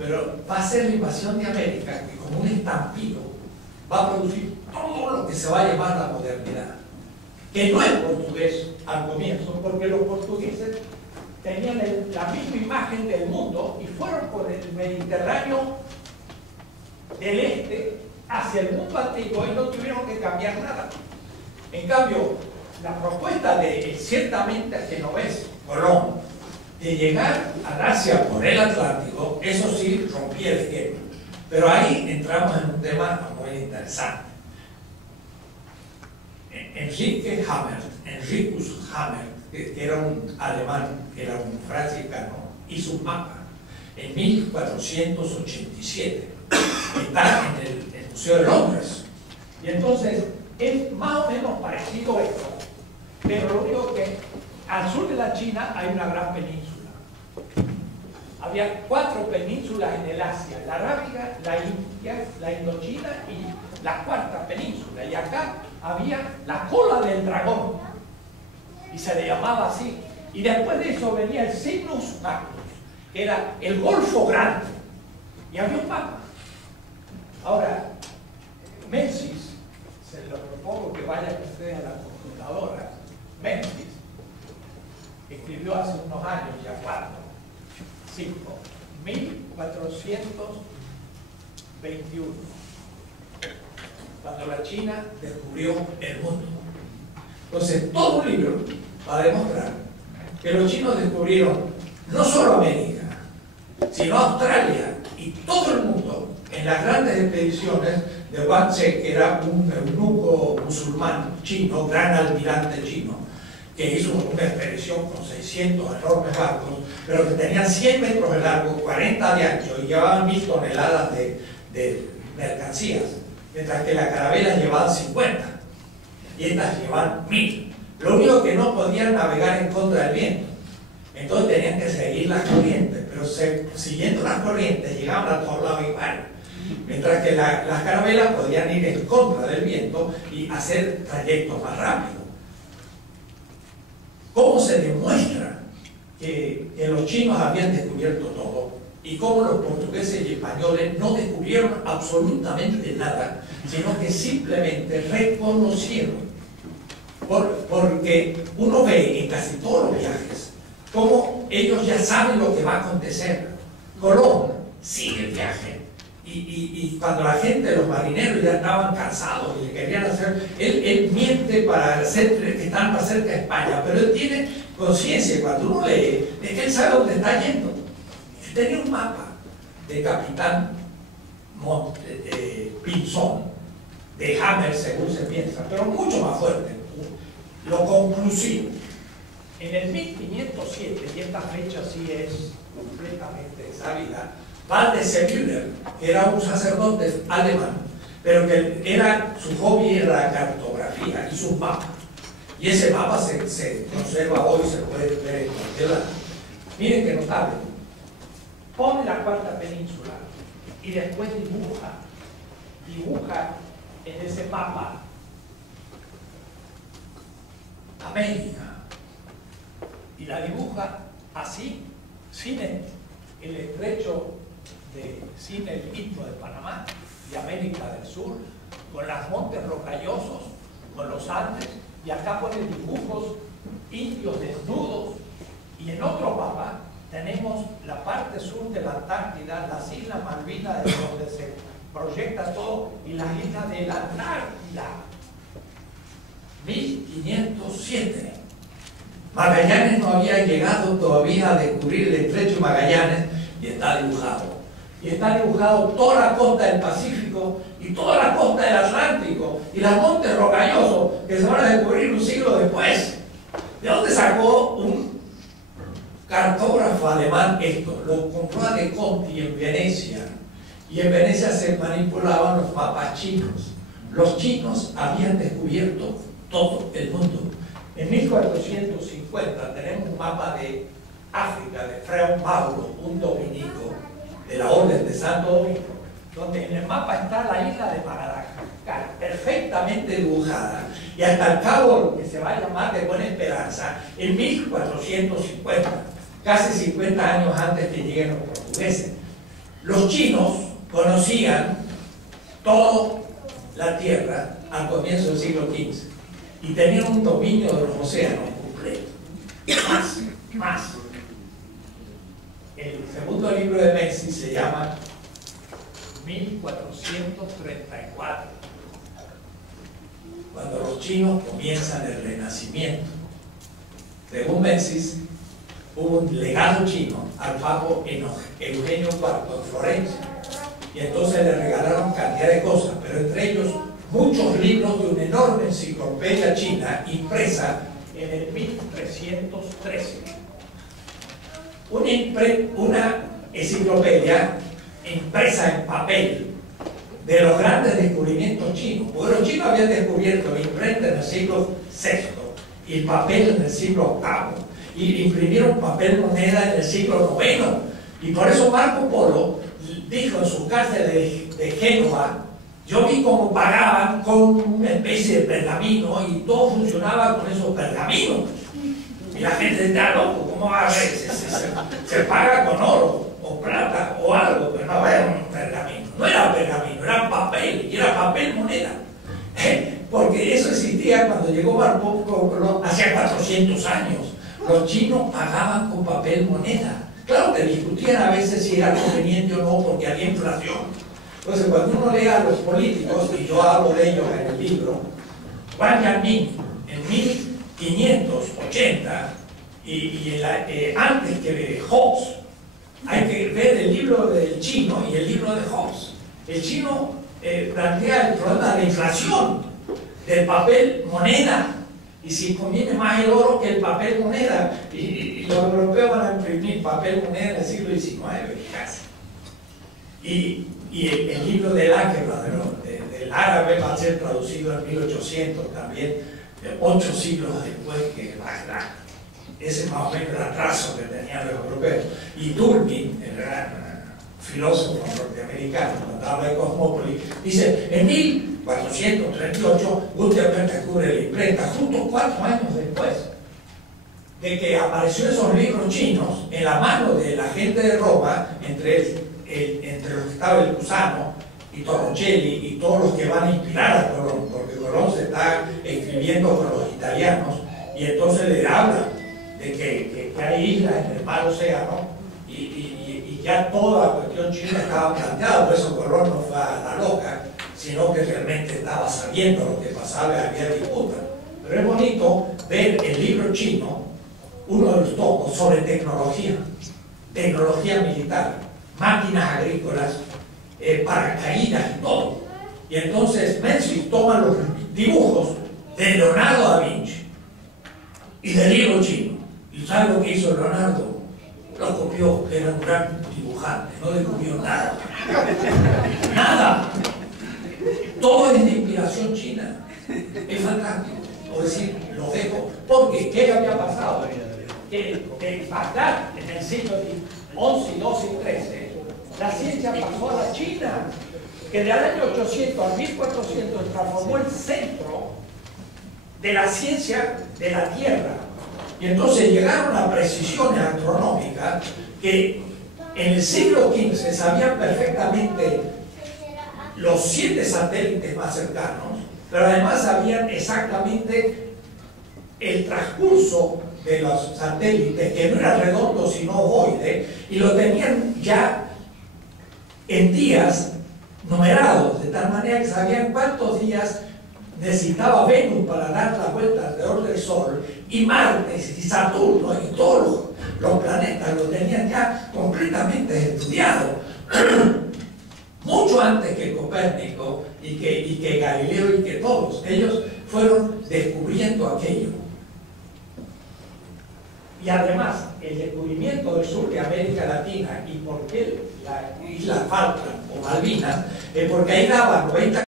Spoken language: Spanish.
pero va a ser la invasión de América que como un estampido va a producir todo lo que se va a llamar la modernidad, que no es portugués al comienzo, porque los portugueses tenían la misma imagen del mundo y fueron por el Mediterráneo del este hacia el mundo antiguo y no tuvieron que cambiar nada. En cambio, la propuesta de ciertamente genovés Colón de llegar a Asia por el Atlántico, eso sí rompía el esquema. Pero ahí entramos en un tema muy interesante. Enricus Hammer, que era un alemán, que era un franciscano, hizo un mapa en 1487. Está en el Museo de Londres. Y entonces es más o menos parecido a esto. Pero lo único que al sur de la China hay una gran península. Había 4 penínsulas en el Asia: la Arábiga, la India, la Indochina y la 4ª península. Y acá había la cola del dragón. Y se le llamaba así. Y después de eso venía el Cygnus Magnus, que era el Golfo Grande. Y había un mapa. Ahora, Menzies, se lo propongo que vayan ustedes a la computadora. Menzies escribió hace unos años, ya 1421, cuando la China descubrió el mundo. Entonces, todo un libro va a demostrar que los chinos descubrieron no solo América, sino Australia y todo el mundo en las grandes expediciones de Wang Tse, que era un eunuco musulmán chino, gran almirante chino, que hizo una expedición con 600 enormes barcos, pero que tenían 100 metros de largo, 40 de ancho y llevaban 1000 toneladas de mercancías, mientras que las carabelas llevaban 50 y estas llevaban 1000. Lo único que no podían navegar en contra del viento, entonces tenían que seguir las corrientes, pero siguiendo las corrientes llegaban a todos lados igual, mientras que las carabelas podían ir en contra del viento y hacer trayectos más rápidos. ¿Cómo se demuestra que los chinos habían descubierto todo y cómo los portugueses y españoles no descubrieron absolutamente nada, sino que simplemente reconocieron? Porque uno ve en casi todos los viajes cómo ellos ya saben lo que va a acontecer. Colón sigue el viaje y cuando la gente, los marineros ya estaban cansados y le querían hacer, él miente para hacer que están más cerca de España, pero él tiene conciencia, cuando uno lee, de que él sabe dónde está yendo. Él tenía un mapa de capitán Pinzón, de Hammer según se piensa, pero mucho más fuerte. Lo conclusivo, en el 1507, y esta fecha sí es completamente sabida, Waldseemüller, que era un sacerdote alemán, pero que su hobby era la cartografía, hizo un mapa. Y ese mapa se conserva hoy, se puede ver en cualquier lado. Miren que notable. Pone la 4ª península y después dibuja en ese mapa América. Y la dibuja así, sin el estrecho sin el Istmo de Panamá y América del Sur, con los montes rocallosos, con los Andes, y acá ponen dibujos indios desnudos, y en otro mapa tenemos la parte sur de la Antártida, las Islas Malvinas, de donde se proyecta todo, y las islas de la Antártida. 1507. Magallanes no había llegado todavía a descubrir el estrecho de Magallanes, y está dibujado. Y está dibujado toda la costa del Pacífico y toda la costa del Atlántico y los montes rocallosos que se van a descubrir un siglo después. ¿De dónde sacó un cartógrafo alemán esto? Lo compró a De Conti en Venecia, y en Venecia se manipulaban los mapas chinos. Los chinos habían descubierto todo el mundo. En 1450 tenemos un mapa de África de Fray Mauro, un dominico de la Orden de Santo Domingo, donde en el mapa está la isla de Madagascar, perfectamente dibujada, y hasta el cabo que se va a llamar de Buena Esperanza, en 1450, casi 50 años antes que lleguen los portugueses. Los chinos conocían toda la Tierra al comienzo del siglo XV y tenían un dominio de los océanos completo. Más. El segundo libro de Menzies se llama 1434, cuando los chinos comienzan el Renacimiento. Según Menzies, hubo un legado chino al papa Eugenio IV en Florencia, y entonces le regalaron cantidad de cosas, pero entre ellos muchos libros de una enorme enciclopedia china impresa en el 1313. Una enciclopedia impresa en papel de los grandes descubrimientos chinos, porque los chinos habían descubierto la imprenta en el siglo VI y el papel en el siglo VIII, y imprimieron papel moneda en el siglo IX, y por eso Marco Polo dijo en su cárcel de Génova: yo vi cómo pagaban con una especie de pergamino y todo funcionaba con esos pergaminos. Y la gente está loco, ¿cómo va a ver? Se paga con oro o plata o algo, pero no era un pergamino. No era pergamino, era papel, y era papel moneda. Porque eso existía cuando llegó Marco Polo hace 400 años. Los chinos pagaban con papel moneda. Claro que discutían a veces si era conveniente o no, porque había inflación. Entonces, cuando uno lee a los políticos, y yo hablo de ellos en el libro, Wang Yanmin, en 1580, antes que Hobbes, hay que ver el libro del chino y el libro de Hobbes. El chino plantea el problema de la inflación del papel moneda, y si conviene más el oro que el papel moneda, y los europeos van a imprimir papel moneda en el siglo XIX casi. Y el libro del álgebra del árabe va a ser traducido en 1800 también, 8 siglos después que Bagdad. Ese es más o menos el atraso que tenían los europeos. Y Durbin, el gran filósofo norteamericano, cuando habla de Cosmópolis, dice: en 1438 Gutenberg descubre la imprenta, justo 4 años después de que apareció esos libros chinos en la mano de la gente de Roma, entre los que estaba el Cusano y Torricelli y todos los que van a inspirar a Colón, porque Colón se está escribiendo con los italianos, y entonces le habla de que hay islas en el mar océano, y ya toda la cuestión china estaba planteada. Por eso Colón no fue a la loca, sino que realmente estaba sabiendo lo que pasaba y había disputa. Pero es bonito ver el libro chino, uno de los tomos, sobre tecnología militar, máquinas agrícolas, paracaídas y todo. Y entonces Menzies toma los dibujos de Leonardo da Vinci y del libro chino. ¿Y sabe lo que hizo Leonardo? Lo copió, que era un gran dibujante, no le copió nada. Nada. Todo es de inspiración china. Es fantástico. O decir, lo dejo. Porque, ¿qué había pasado? Que en Bagdad, en el siglo XI, XII y XIII, la ciencia pasó a la China, que del año 800 al 1400 transformó el centro de la ciencia de la Tierra. Y entonces llegaron a precisiones astronómicas que en el siglo XV sabían perfectamente los 7 satélites más cercanos, pero además sabían exactamente el transcurso de los satélites, que no era redondo sino ovoide, y lo tenían ya en días numerados, de tal manera que sabían cuántos días necesitaba Venus para dar la vuelta alrededor del Sol, y Marte y Saturno y todos los planetas lo tenían ya completamente estudiado. Mucho antes que Copérnico y que Galileo y que todos. Ellos fueron descubriendo aquello. Y además, el descubrimiento del sur de América Latina, y por qué la isla Falkland o Malvinas, porque ahí daban 90